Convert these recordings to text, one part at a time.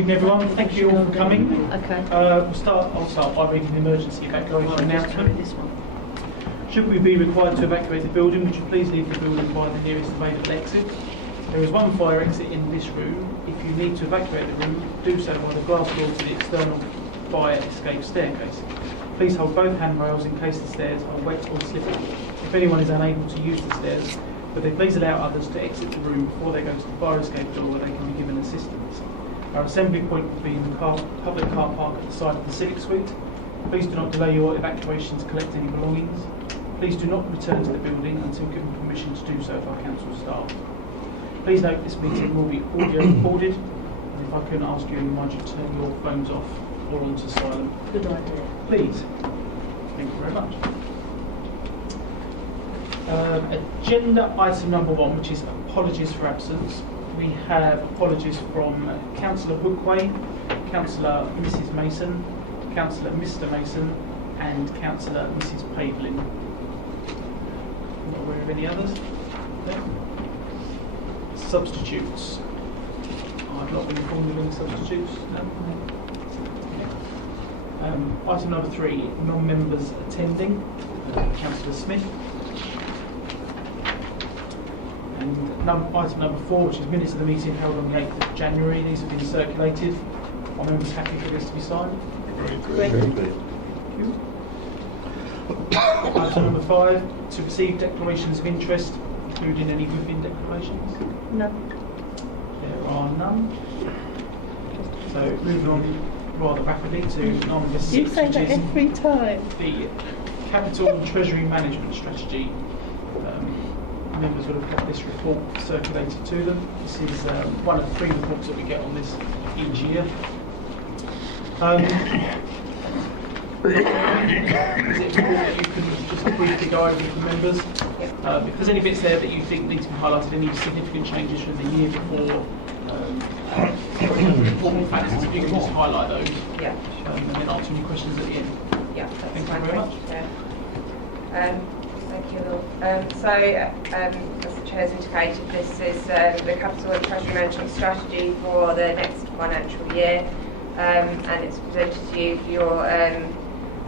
Good evening everyone, thank you all for coming. Okay. I'll start by reading the emergency evacuation announcement. Should we be required to evacuate the building, would you please leave the building by the nearest available exit? There is one fire exit in this room. If you need to evacuate the room, do so by the glass door to the external fire escape staircase. Please hold both handrails in case the stairs are wet or slippery. If anyone is unable to use the stairs, would they please allow others to exit the room before they go to the fire escape door where they can be given assistance. Our assembly point will be in the public car park at the side of the Civic Suite. Please do not delay your evacuation to collect any belongings. Please do not return to the building until given permission to do so by council staff. Please note this meeting will be audio recorded, and if I can ask you, I remind you to turn your phones off or onto silent. Good idea. Please. Thank you very much. Agenda item number 1, which is apologies for absence. We have apologies from Councillor Bookway, Councillor Mrs Mason, Councillor Mr Mason and Councillor Mrs Pavlin. Not aware of any others? No? Substitutes. I've not been informed of any substitutes. No? Okay. Item number 3, non-members attending. Councillor Smith. And item number 4, which is minutes of the meeting held on the 8th of January. These have been circulated. Are members happy for this to be signed? Great. Thank you. Item number 5, to receive declarations of interest, including any within declarations. No. There are none. So moving on rather rapidly to number 6, You say that which is every time. the Capital and Treasury Management Strategy. Members would have got this report circulated to them. This is one of the 3 reports that we get on this each year. Is it a report that you can just briefly go over with the members? If there's any bits there that you think need to be highlighted, any significant changes from the year before, important factors, if you can just highlight those. Yeah. And then answer any questions at the end. Yeah, that's Thank you fine. very much. Thank you, Will. As the Chair's indicated, this is the Capital and Treasury Management Strategy for the next financial year, and it's presented to you for your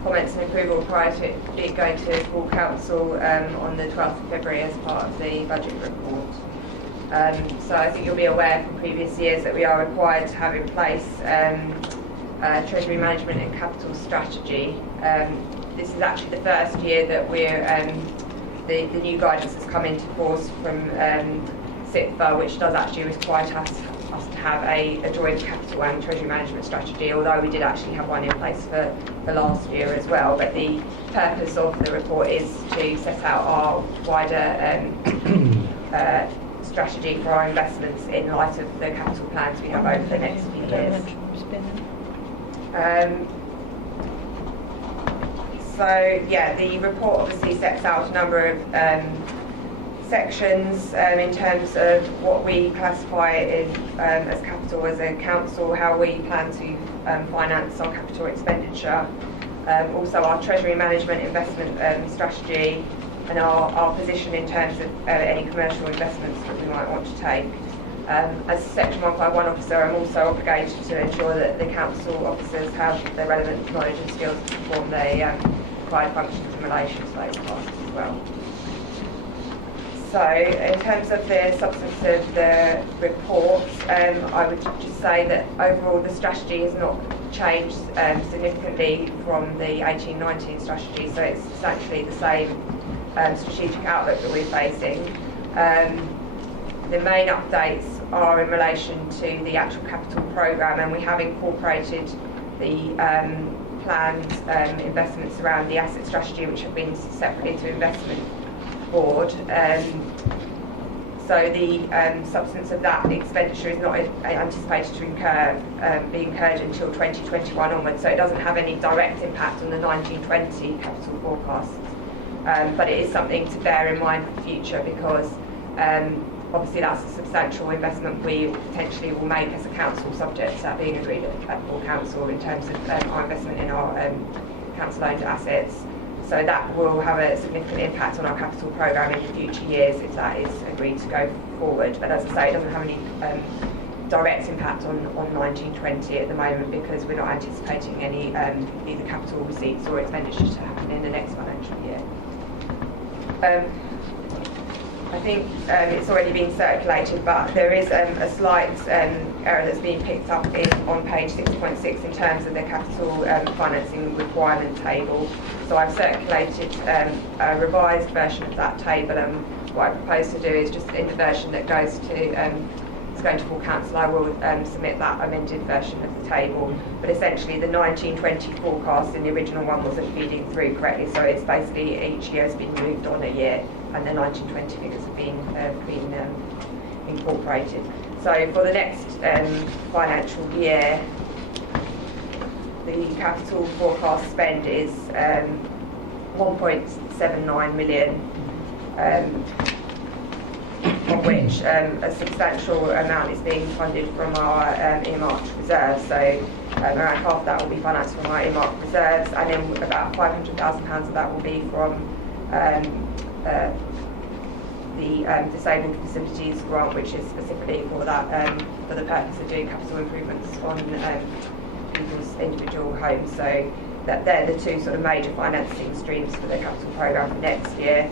comments and approval prior to it going to full council on the 12th of February as part of the budget report. So I think you'll be aware from previous years that we are required to have in place Treasury Management and Capital Strategy. This is actually the first year that we're the new guidance has come into force from SIPFA, which does actually require us to have a joint capital and treasury management strategy, although we did actually have one in place for last year as well. But the purpose of the report is to set out our wider strategy for our investments in light of the capital plans we have over the next few years. So yeah, the report obviously sets out a number of sections in terms of what we classify as capital as a council, how we plan to finance our capital expenditure, also our treasury management investment strategy, and our position in terms of any commercial investments that we might want to take. As a Section 151 officer, I'm also obligated to ensure that the council officers have the relevant knowledge and skills to perform their required functions in relation to those tasks as well. So, in terms of the substance of the report, I would just say that overall the strategy has not changed significantly from the 18-19 strategy, so it's essentially the same strategic outlook that we're facing. The main updates are in relation to the actual capital programme, and we have incorporated the planned investments around the asset strategy, which have been separately to investment board. So the substance of that expenditure is not anticipated to be incurred until 2021 onwards, so it doesn't have any direct impact on the 1920 capital forecasts. But it is something to bear in mind for the future, because obviously that's a substantial investment we potentially will make as a council, subject to that being agreed at full council in terms of our investment in our council-owned assets. So that will have a significant impact on our capital programme in future years if that is agreed to go forward. But as I say, it doesn't have any direct impact on 1920 at the moment, because we're not anticipating any either capital receipts or expenditure to happen in the next financial year. I think it's already been circulated, but there is a slight error that's been picked up on page 6.6 in terms of the capital financing requirement table. So I've circulated a revised version of that table, and what I propose to do is just in the version that goes to it's going to full council, I will submit that amended version of the table. But essentially the 1920 forecast in the original one wasn't feeding through correctly, so it's basically each year has been moved on a year, and the 1920 figures have been incorporated. So for the next financial year, the capital forecast spend is 1.79 million, of which a substantial amount is being funded from our earmarked reserves. So around half of that will be financed from our earmarked reserves, and then about £500,000 of that will be from the Disabled Facilities Grant, which is specifically for that for the purpose of doing capital improvements on people's individual homes. So that they're the two sort of major financing streams for the capital programme for next year.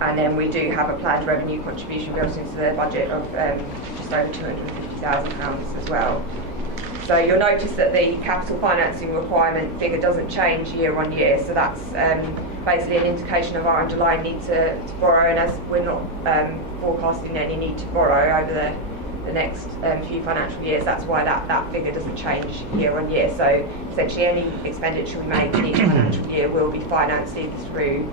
And then we do have a planned revenue contribution built into the budget of just over £250,000 as well. So you'll notice that the capital financing requirement figure doesn't change year on year, so that's basically an indication of our underlying need to borrow, and as we're not forecasting any need to borrow over the next few financial years, that's why that figure doesn't change year on year. So essentially any expenditure we make in each financial year will be financed either through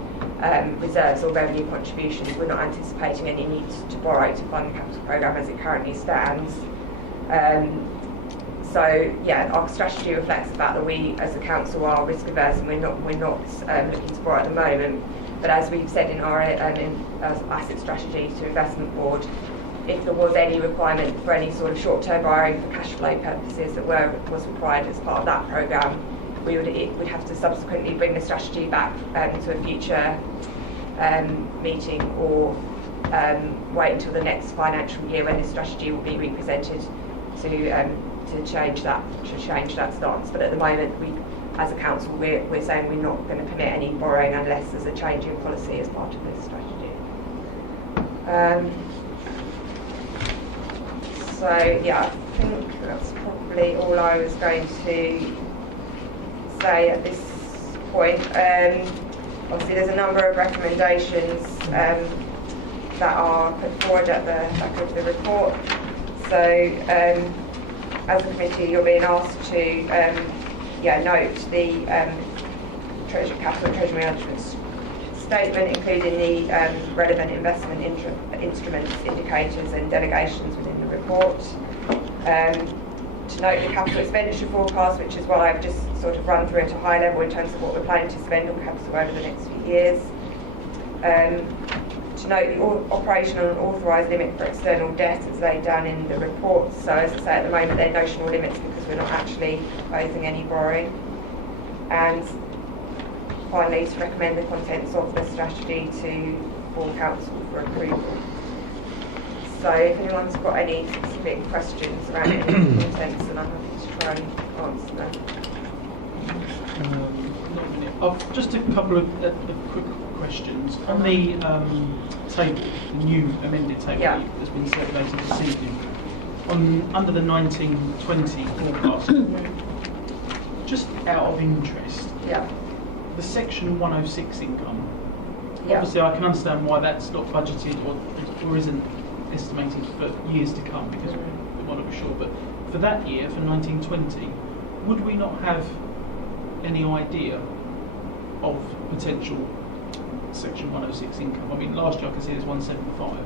reserves or revenue contributions. We're not anticipating any need to borrow to fund the capital programme as it currently stands. So yeah, our strategy reflects the fact that we as a council are risk averse, and we're not looking to borrow at the moment. But as we've said in our asset strategy to investment board, if there was any requirement for any sort of short-term borrowing for cash flow purposes that was required as part of that programme, we'd have to subsequently bring the strategy back to a future meeting, or wait until the next financial year when the strategy will be represented to change that stance. But at the moment, we as a council we're saying we're not going to permit any borrowing unless there's a change in policy as part of this strategy. So yeah, I think that's probably all I was going to say at this point. Obviously there's a number of recommendations that are put forward at the back of the report. So as a committee you're being asked to note the capital and treasury management statement, including the relevant investment instruments, indicators and delegations within the report. To note the capital expenditure forecast, which is what I've just sort of run through at a high level in terms of what we're planning to spend on capital over the next few years. To note the operational and authorised limit for external debt as laid down in the report. So as I say, at the moment they're notional limits because we're not actually proposing any borrowing. And finally, to recommend the contents of the strategy to full council for approval. So if anyone's got any specific questions around any contents, then I'm happy to try and answer them. Just a couple of quick questions. On the table, the new amended table that's been circulated this evening, under the 1920 forecast, just out of interest, the section 106 income, obviously I can understand why that's not budgeted or isn't estimated for years to come, because we want to be sure, but for that year, for 1920, would we not have any idea of potential section 106 income? I mean, last year I can see it's 175.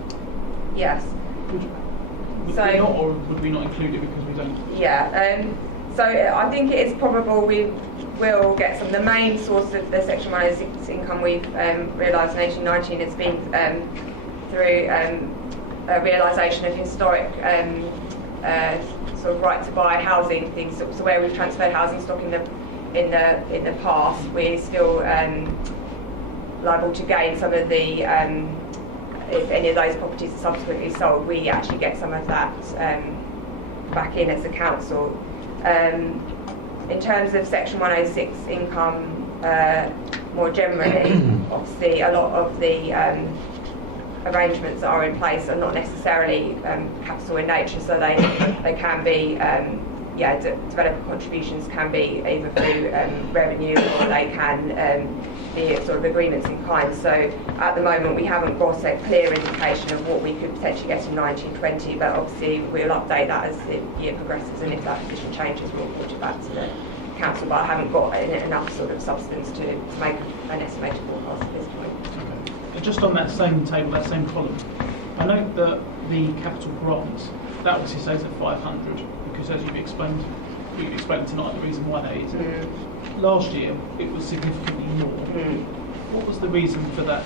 Yes. Would we not, or would we not include it because we don't? Yeah, so I think it is probable we will get some. The main source of the section 106 income we've realised in 1819 has been through a realisation of historic sort of right to buy housing things. So where we've transferred housing stock in the past, we're still liable to gain some of the if any of those properties are subsequently sold, we actually get some of that back in as a council. In terms of Section 106 income, more generally, obviously a lot of the arrangements that are in place are not necessarily capital in nature, so they can be, developer contributions can be either through revenue, or they can be sort of agreements in kind. So at the moment we haven't got a clear indication of what we could potentially get in 1920, but obviously we'll update that as the year progresses, and if that position changes we'll report it back to the council, but I haven't got enough sort of substance to make an estimated forecast at this point. Okay. Just on that same table, that same column, I note that the capital grants, that obviously stays at 500, because as you've explained tonight, the reason why that is. Last year it was significantly more. What was the reason for that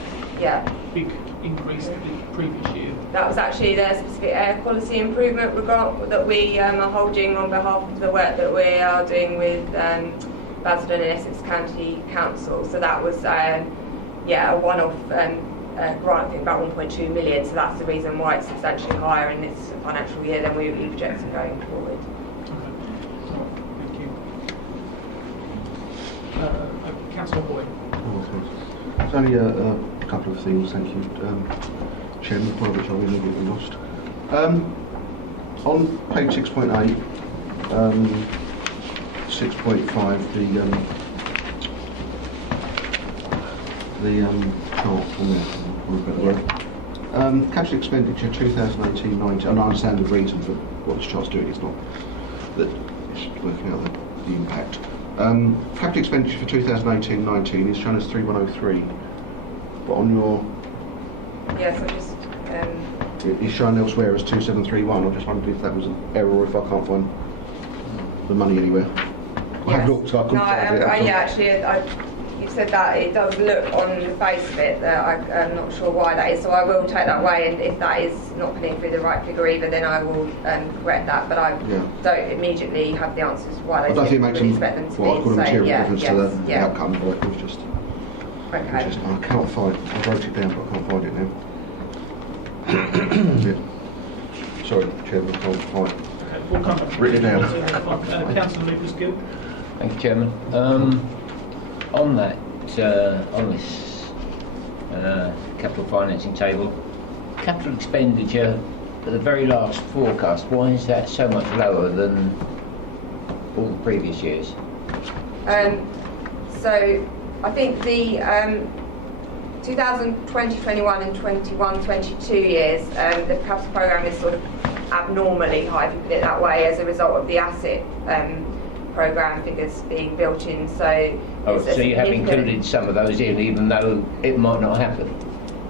big increase the previous year? That was actually the specific air quality improvement that we are holding on behalf of the work that we are doing with Basildon and Essex County Council. So that was a one-off grant, I think about 1.2 million. So that's the reason why it's substantially higher in this financial year than we were projecting going forward. Okay. Thank you. Councillor Boyd. It's only a couple of things, thank you, Chairman, one of which I really get lost. On page 6.8, 6.5, the chart on there, for a better word. Capital expenditure 2018-19, and I understand the reason for what this chart's doing, it's not that it's working out the impact. Capital expenditure for 2018-19 is shown as 3103, but on your... Yes, I just... it's shown elsewhere as 2731. I just wondered if that was an error or if I can't find the money anywhere. I have looked, so I couldn't find it. You said that it does look on the face of it that I'm not sure why that is, so I will take that away, and if that is not putting through the right figure either, then I will correct that, but I don't immediately have the answers why they I don't think it makes expect them to what I call a material difference to the outcome, but it was just... Okay. I cannot find it. I wrote it down, but I can't find it now. Sorry, Chairman, I can't find it. Okay, we'll come back. Written it down. Councillor Lucas-Gill. Thank you, Chairman. On this capital financing table, capital expenditure at the very last forecast, why is that so much lower than all the previous years? So I think the 2020, 21 and 21, 22 years, the capital programme is sort of abnormally high, if you put it that way, as a result of the asset programme figures being built in. So you have included some of those in, even though it might not happen?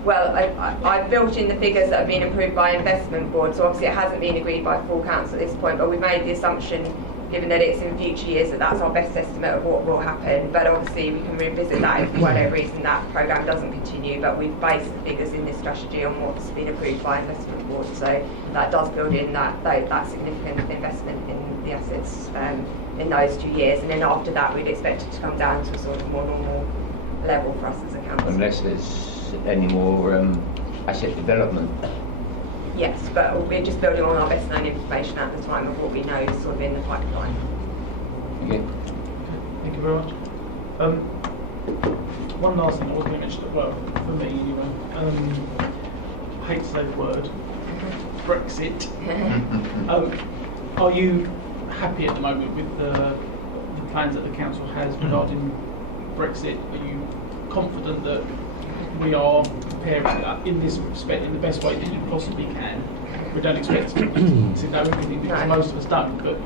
Well, I've built in the figures that have been approved by investment board, so obviously it hasn't been agreed by full council at this point, but we made the assumption, given that it's in future years, that that's our best estimate of what will happen. But obviously we can revisit that if for whatever reason that programme doesn't continue, but we've based the figures in this strategy on what's been approved by investment board, so that does build in that significant investment in the assets in those 2 years, and then after that we'd expect it to come down to a sort of more normal level for us as a council. Unless there's any more asset development. Yes, but we're just building on our best known information at the time of what we know is sort of in the pipeline. Okay. Thank you very much. One last thing I was going to mention, well, for me anyway, I hate to say the word, Brexit. Are you happy at the moment with the plans that the council has regarding Brexit? Are you confident that we are preparing in this respect in the best way that you possibly can? We don't expect to know everything because most of us don't, but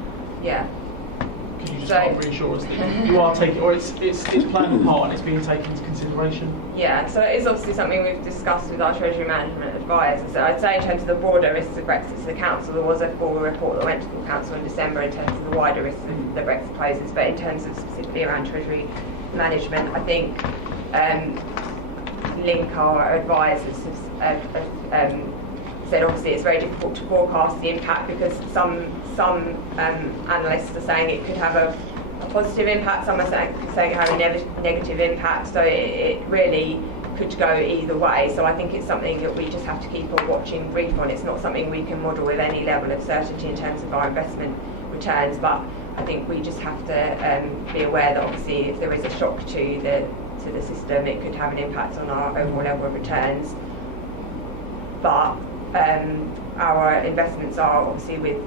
can you just reassure us that you are taking, or it's playing a part and it's being taken into consideration? Yeah, so it is obviously something we've discussed with our Treasury Management advisors. So I'd say in terms of the broader risks of Brexit to the Council, there was a full report that went to the Council in December in terms of the wider risks of the Brexit poses, but in terms of specifically around Treasury Management, I think Link, our advisors, have said obviously it's very difficult to forecast the impact because some analysts are saying it could have a positive impact, some are saying it have a negative impact, so it really could go either way. So I think it's something that we just have to keep a watching brief on. It's not something we can model with any level of certainty in terms of our investment returns, but I think we just have to be aware that obviously if there is a shock to the system, it could have an impact on our overall level of returns. But our investments are obviously with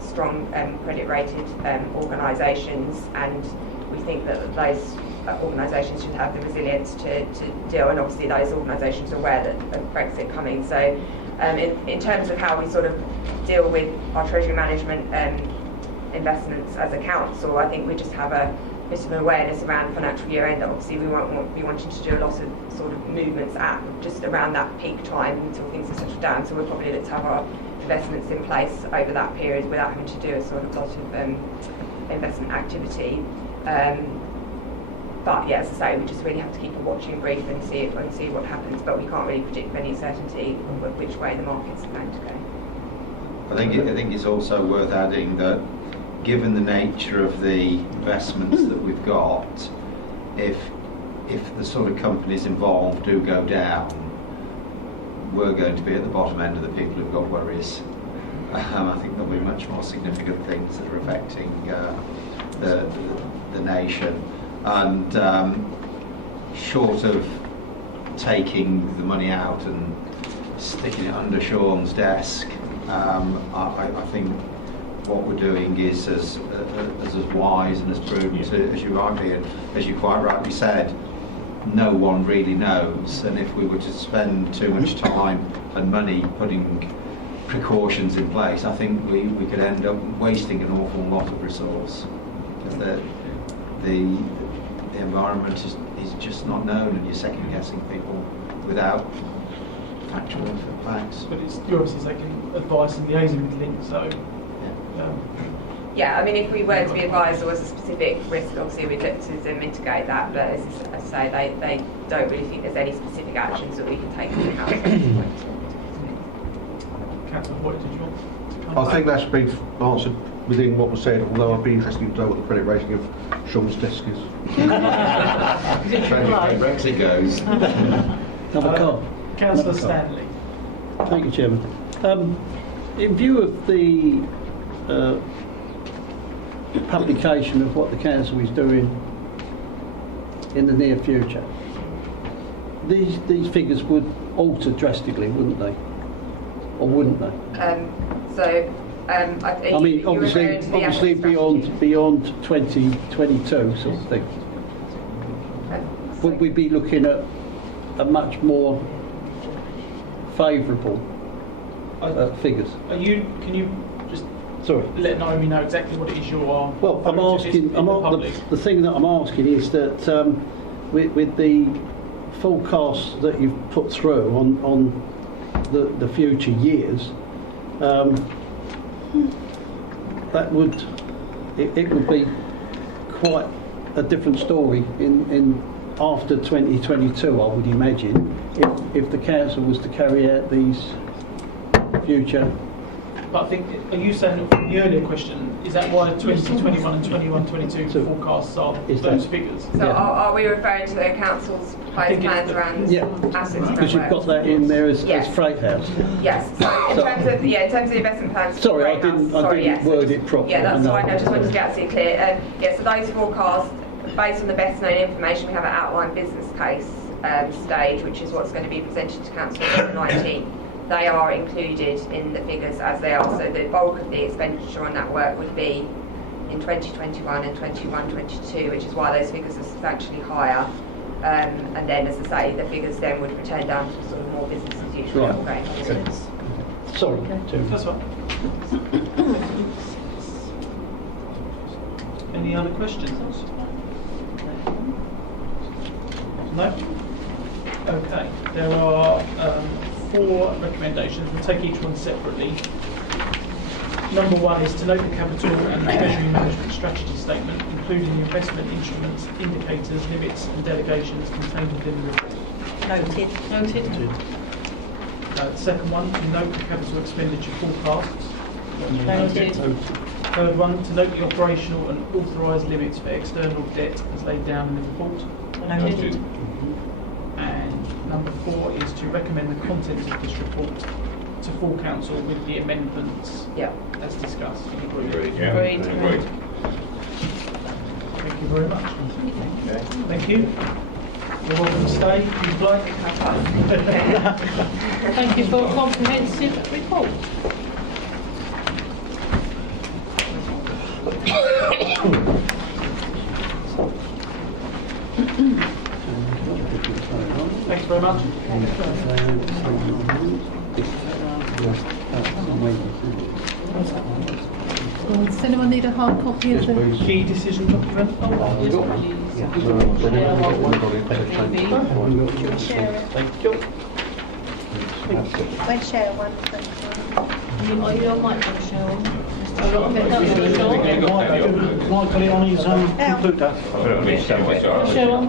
strong credit rated organisations, and we think that those organisations should have the resilience to deal, and obviously those organisations are aware that of Brexit coming. So in terms of how we sort of deal with our treasury management investments as a council, I think we just have a bit of awareness around financial year end that obviously we won't be wanting to do a lot of sort of movements at just around that peak time until things are settled down. So we'll probably look to have our investments in place over that period without having to do a sort of lot of investment activity. But yeah, as I say, we just really have to keep a watching brief and see what happens. But we can't really predict with any certainty which way the markets are going to go. I think it's also worth adding that, given the nature of the investments that we've got, if the sort of companies involved do go down, we're going to be at the bottom end of the people who've got worries. I think there'll be much more significant things that are affecting the nation. And short of taking the money out and sticking it under Sean's desk, I think what we're doing is as wise and as prudent as you rightly, and as you quite rightly said, no one really knows, and if we were to spend too much time and money putting precautions in place, I think we could end up wasting an awful lot of resource. The environment is just not known, and you're second guessing people without factual facts. But you're obviously taking advice and liaising with Link, so. Yeah, I mean, if we were to be advised there was a specific risk, obviously we'd look to mitigate that, but as I say, they don't really think there's any specific actions that we can take as a council. Councillor Hoyt, did you want to come I back? think that's been answered within what was said, although I'd be interested to know what the credit rating of Sean's desk is. Brexit goes. Councillor Stanley. Thank you, Chairman. In view of the publication of what the council is doing in the near future, these figures would alter drastically, wouldn't they? Or wouldn't they? I mean, obviously beyond 2022 sort of thing. Would we be looking at a much more favourable figures? Can you just Sorry. let Naomi know exactly what it is you are? Well, I'm asking. The thing that I'm asking is that with the forecasts that you've put through on the future years, that would it would be quite a different story in after 2022, I would imagine, if the council was to carry out these future. But I think, are you saying from the earlier question, is that why 2021 and 21-22 forecasts are those figures? So are we referring to the council's proposed plans around assets? Because you've got that in there as Freight House. Yes. So in terms of the investment plans. Sorry, I didn't word it properly. Yeah, that's fine. I just wanted to get absolutely clear. So those forecasts, based on the best known information, we have an outline business case stage, which is what's going to be presented to council on the 19th. They are included in the figures as they are. So the bulk of the expenditure on that work would be in 2021 and 21-22, which is why those figures are substantially higher. And then, as I say, the figures then would return down to sort of more business as usual. Right. Okay. Sorry. That's right. Any other questions? No? Okay. There are 4 recommendations. We'll take each one separately. Number 1 is to note the capital and treasury management strategy statement, including the investment instruments, indicators, limits and delegations contained within the report. Noted. The second one, to note the capital expenditure forecasts. Noted. Third one, to note the operational and authorised limits for external debt as laid down in the report. Noted. And number 4 is to recommend the contents of this report to full council with the amendments Yeah. as discussed. Agreed. Agreed. Thank you very much. Thank you. You're welcome to stay if you'd like. Thank you for a comprehensive report. Thanks very much. Does anyone need a hard copy Yes, of the... please. Key decision document. Thank you. Where's share one? Are you on mic, Michelle? I've got a bit of Michelle. Mike got it on his computer. Michelle on?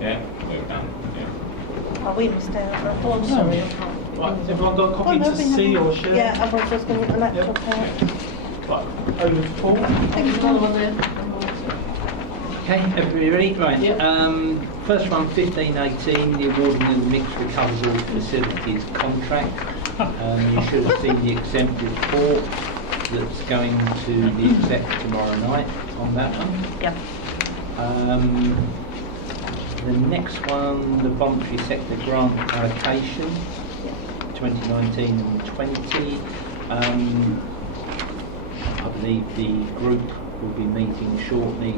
Yeah, we've done, yeah. Oh, we missed out. Oh, I'm sorry, I can't. Right, has everyone got a copy to see or share? Yeah, I've also got a laptop out. Right, over to Paul. There's another one there. Okay, everybody ready? Right. Yeah. First one, 1518, the awarding of the mixed recoverable facilities contract. You should have seen the exempt report that's going to the exec tomorrow night on that one. Yep. The next one, the voluntary sector grant allocation, 2019 and 20. I believe the group will be meeting shortly.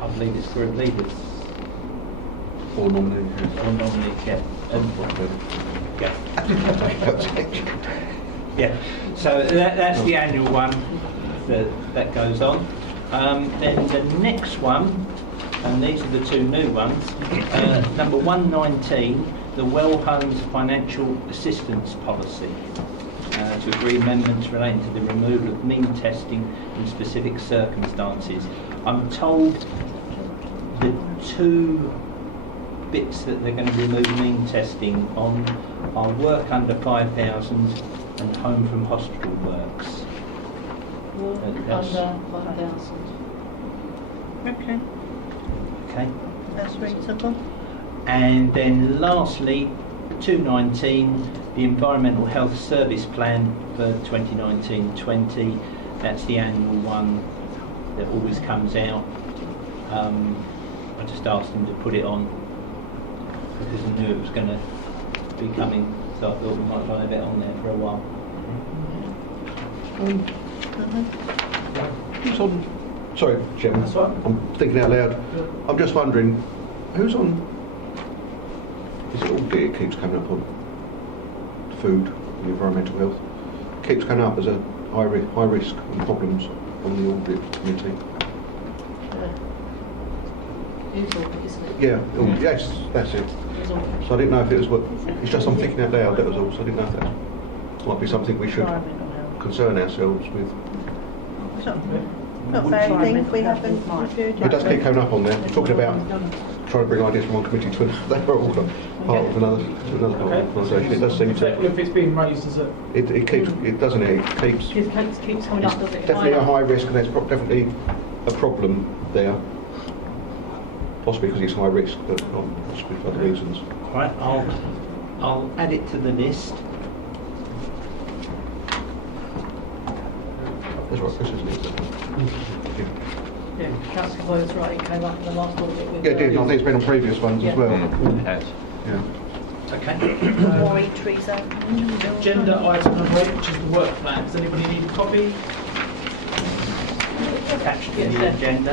I believe it's group leaders. Or nominee. Or nominees, yeah. Yeah. So that's the annual one that goes on. Then the next one, and these are the two new ones, number 119, the Well Homes Financial Assistance Policy. To agree amendments relating to the removal of mean testing in specific circumstances. I'm told the two bits that they're going to remove mean testing on are work under 5,000 and home from hospital works. That's- Under 5,000. Okay, Okay. that's reasonable. And then lastly, 219, the Environmental Health Service Plan for 2019-20. That's the annual one that always comes out. I just asked him to put it on because I knew it was going to be coming, so I thought we might want to have it on there for a while. Who's on? Sorry, Chairman. That's all right. I'm thinking out loud. I'm just wondering, who's on? Is it all it keeps coming up on food and environmental health? Keeps coming up as a high risk and problems on the audit committee. It's all, isn't it? Yeah. Yes, that's it. It's all. So I didn't know if it was what. It's just I'm thinking out loud. That was all. So I didn't know if that might be something we should Environmental health. concern ourselves with. Not very thing, we haven't reviewed It does keep coming up on there. Talking about trying to bring ideas from one committee to another. They're all part of another organisation. It does seem Well, to. if it's being raised as a... It keeps. It doesn't it? It keeps. Keeps coming up, does it? Definitely a high risk, and there's definitely a problem there. Possibly because it's high risk, but not possibly for other reasons. Right, I'll add it to the list. That's right, Chris, isn't it? Yeah, Councillor Boyle's right, it came up in the last audit with... Yeah, it did. I think it's been on previous ones Yeah. as well. It has. Yeah. Okay. Or eat trees out. Agenda item number 8, which is the work plan. Does anybody need a copy? Attached to the agenda.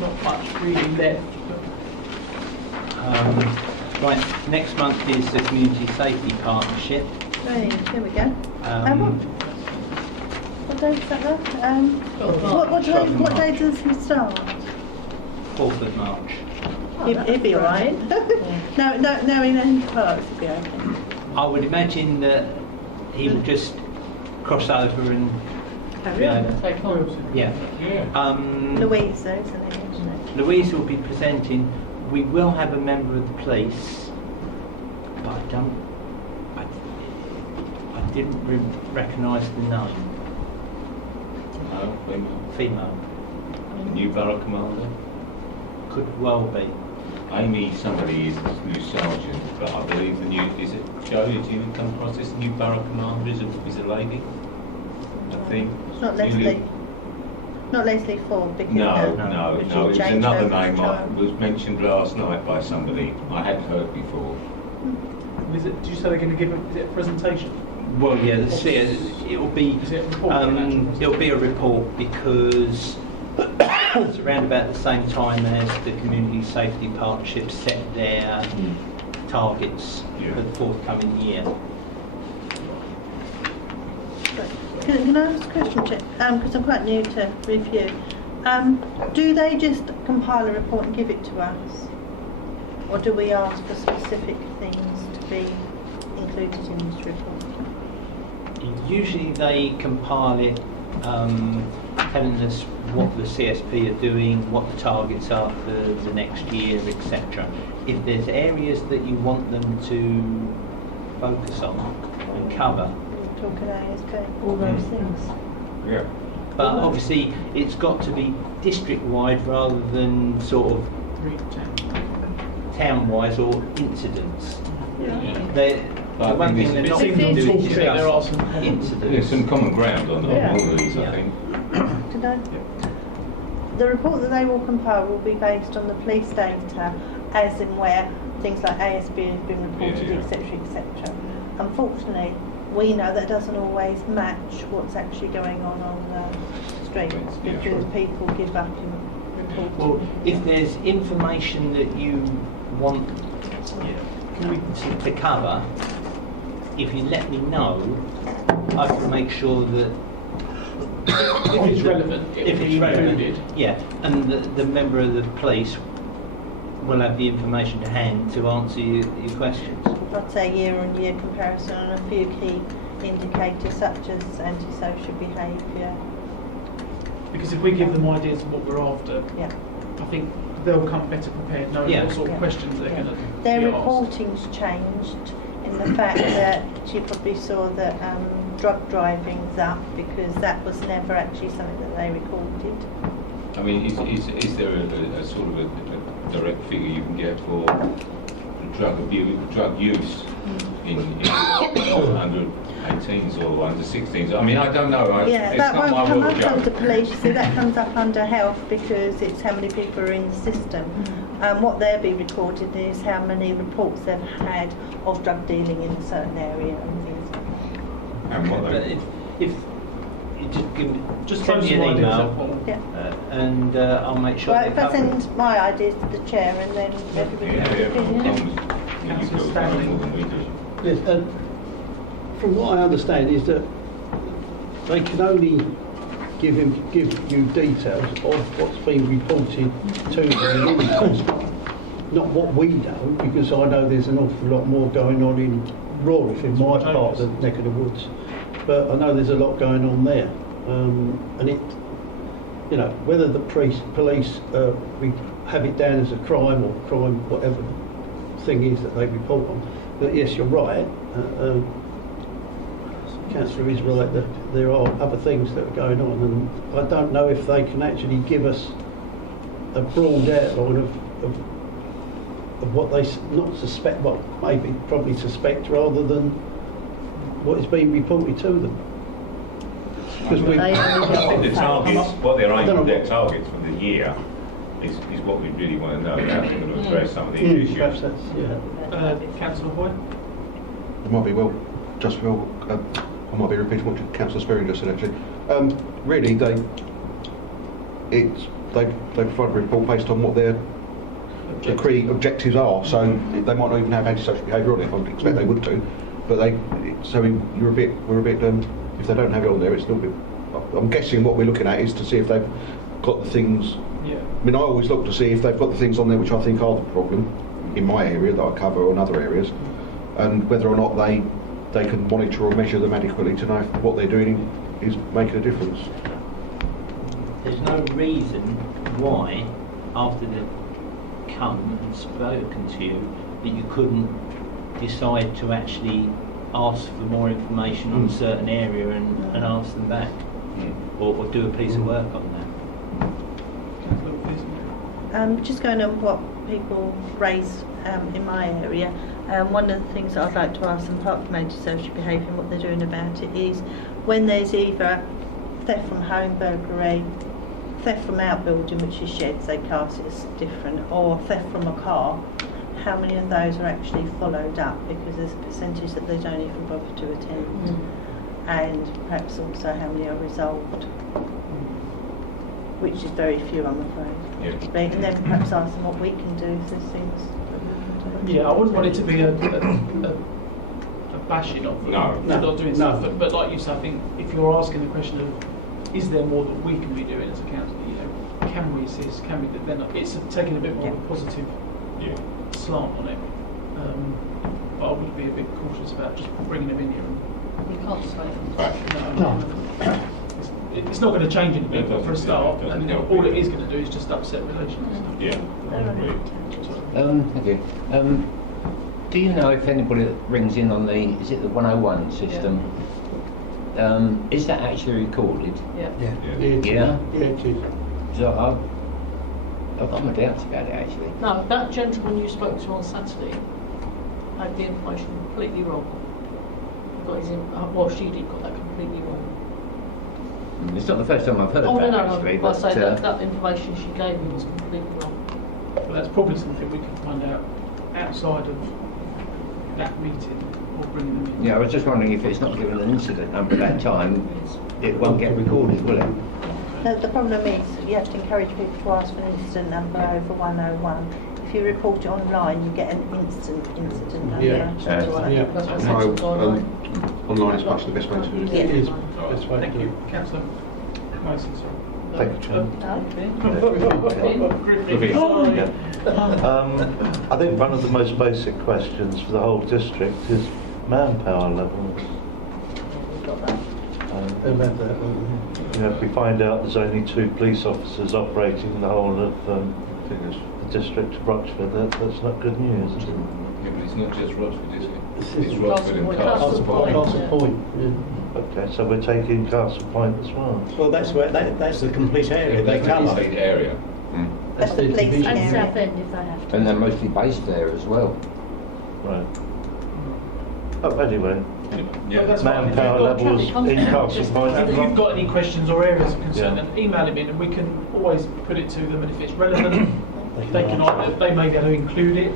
Not much really left. Right, next month is the Community Safety Partnership. Hey, here we go. What day is that though? What day does he start? 4th of March. He'd be alright. No, in any parts he'd be okay. I would imagine that he will just cross over and... Carry on. Take on. Yeah. Louise though, isn't it? Louise will be presenting. We will have a member of the police, but I didn't recognise the name. No, female. Female. The new borough commander. Could well be. Amy somebody is the new sergeant, but I believe the new, is it Joe, did you come across this new borough commander is a lady? I think. It's not Newly- Leslie. Not Leslie Ford, because No, but she it was changed another over name time. that was mentioned last night by somebody I hadn't heard before. Is it, did you say they're going to give is it a presentation? Well, yeah, it will be. Is it a report? An actual presentation? It'll be a report because it's around about the same time as the Community Safety Partnership set their targets for the forthcoming year. Can I ask a question, Chair? Because I'm quite new to review. Do they just compile a report and give it to us? Or do we ask for specific things to be included in this report? Usually they compile it, telling us what the CSP are doing, what the targets are for the next year, etc. If there's areas that you want them to focus on and cover, We're talking ASB, all those things. Yeah. but obviously it's got to be district-wide rather than sort of town-wise or incidents. The one thing they're not going to do is discuss There's incidents. some common ground on Yeah. all of these, Yeah. I think. Did I? The report that they will compile will be based on the police data, as in where things like ASB have been reported, Yeah. etc., etc. Unfortunately, we know that doesn't always match what's actually going on the streets, Yeah, because sure. people give up in reporting. Well, if there's information that you want to cover, if you let me know, I can make sure that If it's relevant, it if will it's be relevant, included. yeah, and the member of the police will have the information to hand to answer your questions. I'd say year-on-year comparison on a few key indicators such as antisocial behaviour. Because if we give them ideas of what we're after, Yeah. I think they'll come better prepared, knowing Yeah. what sort of Yeah. questions they're Yeah. going to Their be asked. reporting's changed in the fact that you probably saw that drug driving's up, because that was never actually something that they recorded. I mean, is there a sort of a direct figure you can get for drug abuse, drug use in under 18s or under 16s? I mean, I don't know. Yeah, It's that not won't my come world, up Joe. under police, you see, that comes up under health because it's how many people are in the system. What they'll be recording is how many reports they've had of drug dealing in a certain area and things like that. And what But they, if you just give me, Just send throw me some an ideas email, at Paul. Yeah. and I'll make sure Well, they're if I covered. send my ideas to the chair and then everybody yeah, can yeah, opinion. you Councillor feel Stanley. more than we do. Yes, from what I understand is that they can only give you details of what's been reported to them in Cosmo, not what we know, because I know there's an awful lot more going on in Roarif, in my part of the neck of the woods. But I know there's a lot going on there, and it, you know, whether the police we have it down as a crime or crime, whatever thing is that they report on. But yes, you're right. Councillor is right that there are other things that are going on, and I don't know if they can actually give us a broad outline of what they not suspect, well, maybe probably suspect rather than what is being reported to them. Because we, I think the targets, what they're I don't know aiming, their what- targets for the year is what we really want to know. How they're going to address some of these perhaps issues. that's, yeah. Councillor Hoy? It might be I might be repeating what Councillor Spearing just said actually. Really, they provide a report based on what their decree objectives are. So they might not even have antisocial behaviour on it. I would expect they would do, but we're a bit. If they don't have it on there, it's a little bit. I'm guessing what we're looking at is to see if they've got the things. Yeah. I mean, I always look to see if they've got the things on there which I think are the problem in my area that I cover or in other areas, and whether or not they can monitor or measure them adequately to know if what they're doing is making a difference. There's no reason why, after they've come and spoken to you, that you couldn't decide to actually ask for more information on a certain area and ask them back. or do a piece of work on that. Councillor, please. Just going on what people raise in my area, one of the things that I'd like to ask them, apart from antisocial behaviour and what they're doing about it, is when there's either theft from home, burglary, theft from outbuilding, which is sheds, they class it as different, or theft from a car, how many of those are actually followed up? Because there's a percentage that they don't even bother to attend. And perhaps also how many are resolved, which is very few, I'm afraid. Yeah. Right, and then perhaps ask them what we can do if there's things that we can do. Yeah, I wouldn't want it to be a bashing of them for not doing stuff. But like you said, I think if you're asking the question of, is there more that we can be doing as a council? Can we assist? Can we? Then it's taking a bit more of a positive slant on it. But I would be a bit cautious about just bringing them in here. You can't say. It's not going to change anything for a start, it doesn't and help all it either. is going to do is just upset relations. Yeah, I agree. Thank you. Do you know if anybody that rings in on the 101 system, is that actually recorded? Yeah. Yeah? It is. So I've got my doubts about it actually. No, that gentleman you spoke to on Saturday had the information completely wrong. Got his she did got that completely wrong. It's not the first time I've heard Oh, that no, actually. but I say that information she gave me was completely wrong. But that's probably something we can find out outside of that meeting or bringing them in. Yeah, I was just wondering if it's not given an incident number at that time, it won't get recorded, will it? The problem is you have to encourage people to ask for an incident number over 101. If you report it online, you get an incident number. Yeah. That's what So, happens online. online is much the best way to do it. Yeah. It is. All right, Best way to thank do you. it. Councillor Mason, sorry. Thank you, Chair. Griffin, sorry. I think one of the most basic questions for the whole district is manpower levels. About that, If we find out there's only 2 police officers operating the whole of the district of Rochford, that's not good news, is it? Yeah, but it's not just Rochford, is it? It's It's Rochford and Castle Point. Castle Point. Okay, so we're taking Castle Point as well. Well, that's the complete area they That's cover. the area. That's the police And area. Southend if they have to. And they're mostly based there as well. Right. Oh, anyway, Yeah, that's fine. If you've manpower got levels in Castle Point. If you've got any questions or areas of concern, Yeah. then email him in and we can always put it to them, and if it's relevant, they may be able to include it,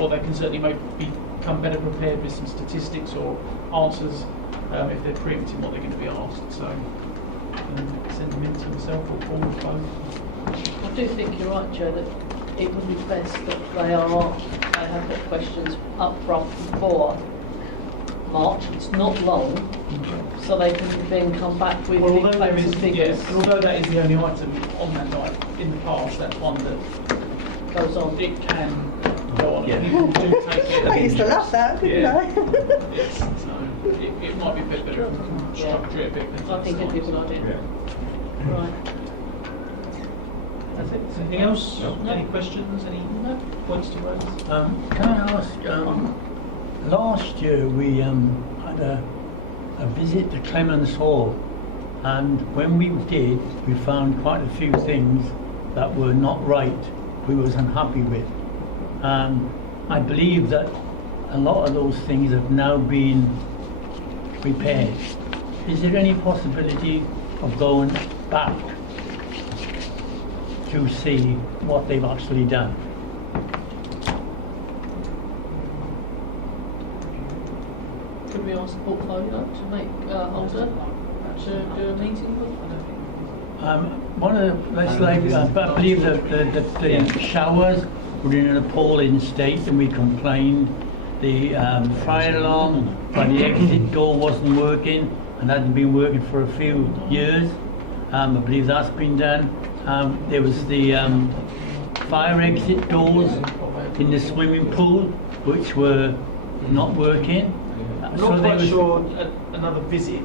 or they can certainly become better prepared with some statistics or answers if they're preempting what they're going to be asked. So send them in to myself or Paul or both. I do think you're right, Joe, that it would be best that they have got questions up front before March. It's not long, so they can then come back with Well, the although there facts is, and figures. yes, and although that is the only item on that night in the past, that's one that Goes on. it can go on. Yeah. People do take it. I used to love that, didn't Yeah. I? Yes, so it might be a bit better if we can structure it a bit better. I think it'd be a good idea. Right. That's it. Anything else? No. Any questions? Any points to raise? Can I ask, last year we had a visit to Clemens Hall, and when we did, we found quite a few things that were not right, we was unhappy with. I believe that a lot of those things have now been repaired. Is there any possibility of going back to see what they've actually done? Could we ask the portfolio to make Holder to do a meeting with them? One of the, let's like, I believe that the showers were in an appalling state, and we complained. The fire alarm by the exit door wasn't working and hadn't been working for a few years. I believe that's been done. There was the fire exit doors in the swimming pool, which were not working. I'm So not there quite was- sure another visit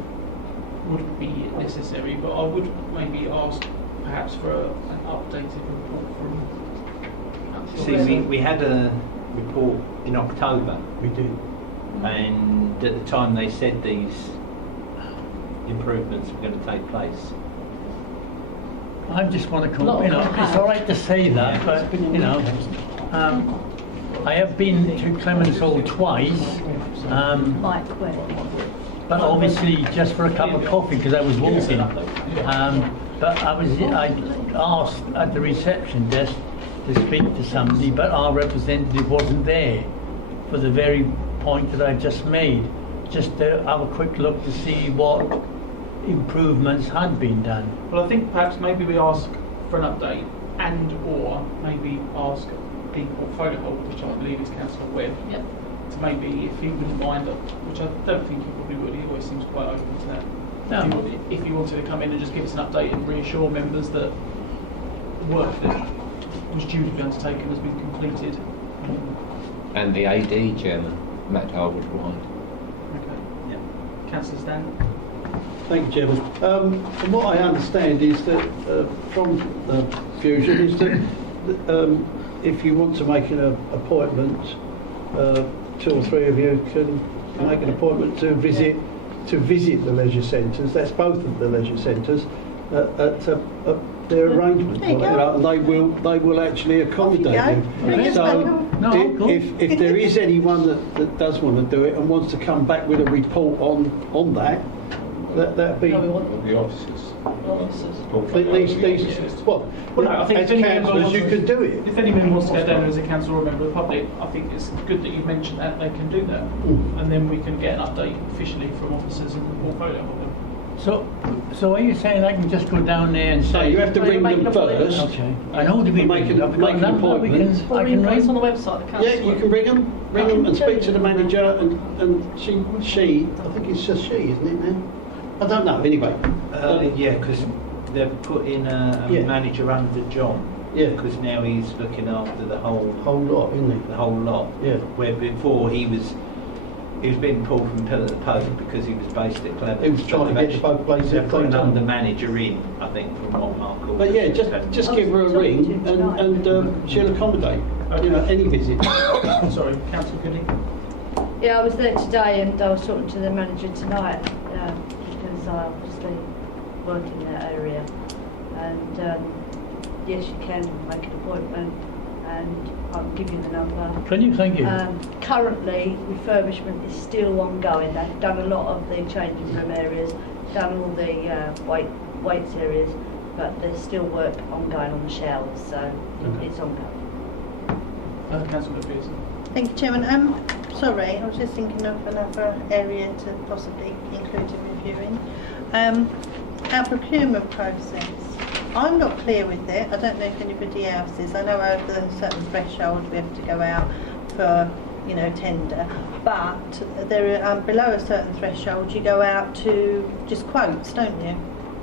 would be necessary, but I would maybe ask perhaps for an updated report from. See, we had a report in October, We did. and at the time they said these improvements are going to take place. I just want to Lot come, of it's all right to say that, but, I have been to Clements Hall twice, Mike, where? but obviously just for a cup of coffee because I was walking. But I asked at the reception desk to speak to somebody, but our representative wasn't there for the very point that I just made. Just to have a quick look to see what improvements had been done. Well, I think perhaps maybe we ask for an update and or maybe ask the portfolio holder, which I believe is Councillor Webb, Yep. to maybe, if he wouldn't mind, which I don't think he probably would, he always seems quite open to that. No. If he wanted to come in and just give us an update and reassure members that work that was due to be undertaken has been completed. And the AD chairman, Matt Harwood White. Okay. Yeah. Councillor Stan? Thank you, Chairman. From what I understand is that from Fusion is that if you want to make an appointment, 2 or 3 of you can make an appointment to visit the leisure centres. That's both of the leisure centres at their arrangement. There you go. And they will actually accommodate Off you you. go. Bring us So back. No, cool. if there is anyone that does want to do it and wants to come back with a report on that'd be. No, we want The officers. officers. These well, Well, no, I think as if any member councillors you wants- could do it. If anyone wants to go down there as a council or a member of the public, I think it's good that you've mentioned that they can do that. And then we can get an update officially from officers and the portfolio holder. So are you saying I can just go down there and So say? you have to Well, ring make them an appointment. first. Okay. And who do we Make ring? an- I've got make a an number, we appointment. can, Or I can ring ring. on the website, the council. Yeah, you can ring them and speak to the manager, and she, I think it's just she, isn't it now? I don't know. Anyway, Yeah, because they've put in a Yeah. manager under John. Yeah. Because now he's looking after the whole lot, isn't it? the whole lot. Yeah. Where before he was being pulled from pillar to post because he was based at Clements. He was trying to get both places They've put an cleaned up. under manager in, I think, from what Mark Alden But yeah, said. just give her a ring, and she'll accommodate. Any visit. Sorry, Councillor Goody? Yeah, I was there today and I was talking to the manager tonight because I obviously work in that area. And yes, you can make an appointment and I'll give you the number. Can you? Thank you. Currently, refurbishment is still ongoing. They've done a lot of the changing room areas, done all the weights areas, but there's still work ongoing on the showers, so it's ongoing. Councillor Pearson? Thank you, Chairman. Sorry, I was just thinking of another area to possibly include in reviewing. Our procurement process. I'm not clear with it. I don't know if anybody else is. I know over a certain threshold we have to go out for, tender, but there are, below a certain threshold you go out to just quotes, don't you?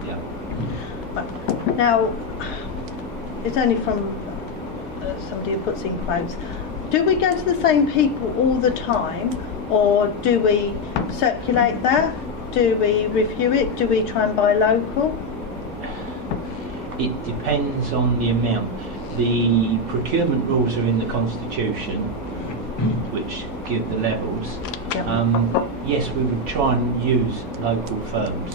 Yeah. Right. Now, it's only from somebody who puts in quotes. Do we go to the same people all the time, or do we circulate that? Do we review it? Do we try and buy local? It depends on the amount. The procurement rules are in the Constitution, which give the levels. Yep. Yes, we would try and use local firms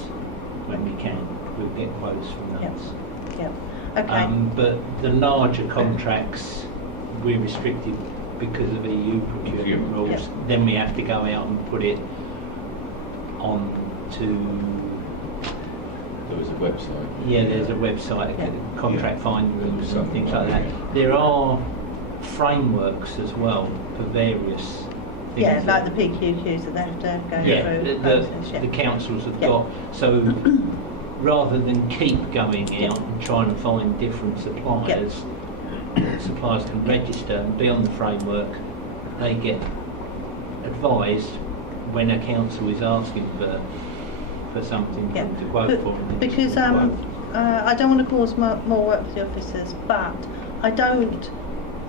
when we can. We'll get quotes from those. Yep. Okay. But the larger contracts, we're restricted because of EU procurement rules. Yep. Then we have to go out and put it on to... There was a website. Yeah, there's a website, Yeah. contract finding rules and things like Yeah. that. There are frameworks as well for various things. Yeah, like the PQQs that they have to go Yeah, through. the councils have Yeah. got. So rather than keep going out and trying to find different suppliers, suppliers can register and be on the framework. They get advised when a council is asking for something Yeah. to quote for. and then Because quote. I don't want to cause more work for the officers, but I don't,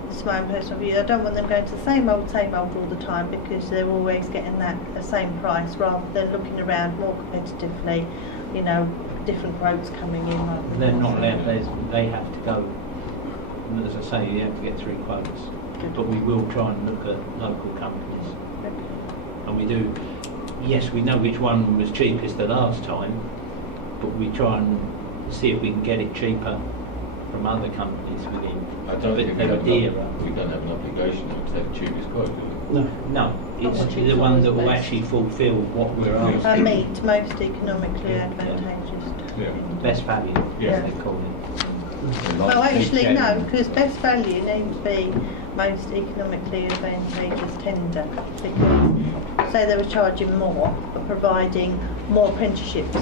this is my own personal view, I don't want them going to the same old all the time, because they're always getting the same price rather than looking around more competitively, different quotes coming in. rather than They're not one. allowed, they have to go, and as I say, you have to get 3 quotes. But we will try and look at local companies. And we do, yes, we know which one was cheapest the last time, but we try and see if we can get it cheaper from other companies within I don't think the idea. we don't have an obligation to take the cheapest quote, do we? No. No, it's the one that will actually fulfil what we're asking. Meet most economically advantageous. Yeah. Best value, Yeah. as they call it. Well, actually, no, because best value needs to be most economically advantageous tender. Because, say they were charging more, but providing more apprenticeships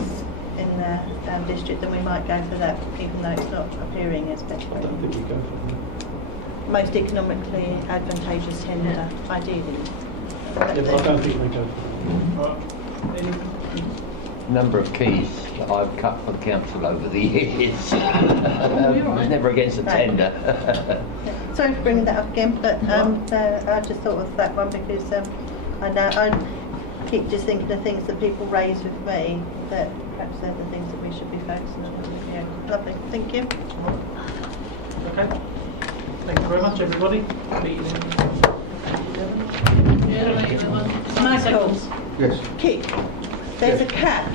in the district, then we might go for that, even though it's not appearing as best I don't value. think we go for that. Most economically advantageous tender, ideally. Yeah, but I don't think we go for Number of keys that I've cut for the council over the years. I was never against a tender. Sorry for bringing that up again, but I just thought of that one because I know I keep just thinking of things that people raise with me that perhaps they're the things that we should be focusing on. Yeah, lovely. Thank you. Okay. Thank you very much, everybody. Yeah, Michael, Yes. Kit, there's a cap